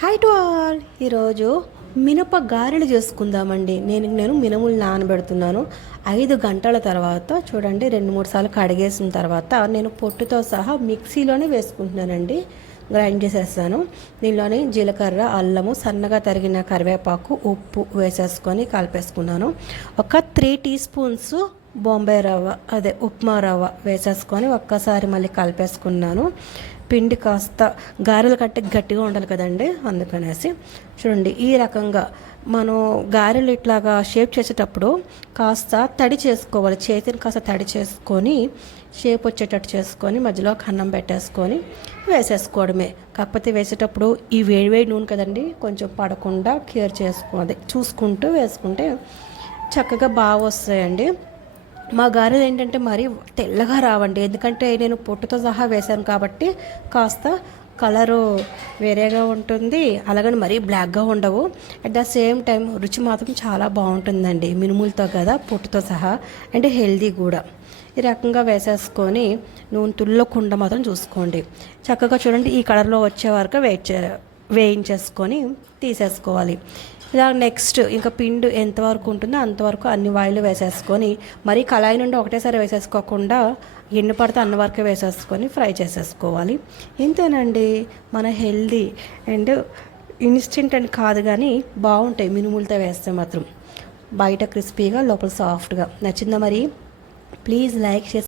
Hi to all ఈరోజు మినప గారెలు చేసుకుందామండి. నేను నేను మినుములు నానబెడుతున్నాను. ఐదు గంటల తర్వాత చూడండి రెండు మూడు సార్లు కడిగేసిన తర్వాత నేను పొట్టుతో సహా మిక్సీలోనే వేసుకుంటున్నానండి. గ్రైండ్ చేసేస్తాను. దీనిలోని జీలకర్ర అల్లము సన్నగా తరిగిన కరివేపాకు ఉప్పు వేసేసుకొని కలిపేసుకున్నాను. ఒక త్రీ టీ స్పూన్స్ బొంబాయి రవ్వ అదే ఉప్మా రవ్వ వేసేసుకొని ఒక్కసారి మళ్ళీ కలిపేసుకున్నాను. పిండి కాస్త గారెలు కట్టే గట్టిగా ఉండాలి కదండి అందుకనేసి. చూడండి ఈ రకంగా మనం గారెలు ఇట్లాగా షేప్ చేసేటప్పుడు కాస్త తడి చేసుకోవాలి. చేతిని కాస్త తడి చేసుకొని షేప్ వచ్చేటట్టు చేసుకొని మధ్యలో కన్నం పెట్టేసుకొని వేసేసుకోవడమే. కాకపోతే వేసేటప్పుడు ఈ వేడి వేడి నూనె కదండి కొంచెం పడకుండా కేర్ చేసుకోవాలి. చూసుకుంటూ వేసుకుంటే చక్కగా బాగా వస్తాయండి. మా గారెలు ఏంటంటే మరీ తెల్లగా రావండి. ఎందుకంటే నేను పొట్టుతో సహా వేశాను కాబట్టి కాస్త కలరు వేరేగా ఉంటుంది. అలాగని మరీ బ్లాక్గా ఉండవు. అట్ ద సేమ్ టైం రుచి మాత్రం చాలా బాగుంటుందండి. మినుములతో కదా పొట్టుతో సహా. అండ్ హెల్దీ కూడా. ఈ రకంగా వేసేసుకొని నూనె తుల్లకుండా మాత్రం చూసుకోండి. చక్కగా చూడండి ఈ కలర్లో వచ్చే వరకు వెయిట్ చే వేయించేసుకొని తీసేసుకోవాలి. ఇలా నెక్స్ట్ ఇంకా పిండి ఎంతవరకు ఉంటుందో అంతవరకు అన్ని వాయిలు వేసేసుకొని మరీ కళాయి నుండి ఒకటేసారి వేసేసుకోకుండా ఎన్ని పడితే అన్ని వరకే వేసేసుకొని ఫ్రై చేసేసుకోవాలి. ఇంతేనండి మన హెల్దీ అండ్ ఇన్స్టెంట్ అని కాదు కానీ బాగుంటాయి మినుములతో వేస్తే మాత్రం. బయట క్రిస్పీగా లోపల సాఫ్ట్గా. నచ్చిందా మరి? ప్లీజ్ లైక్ చేసి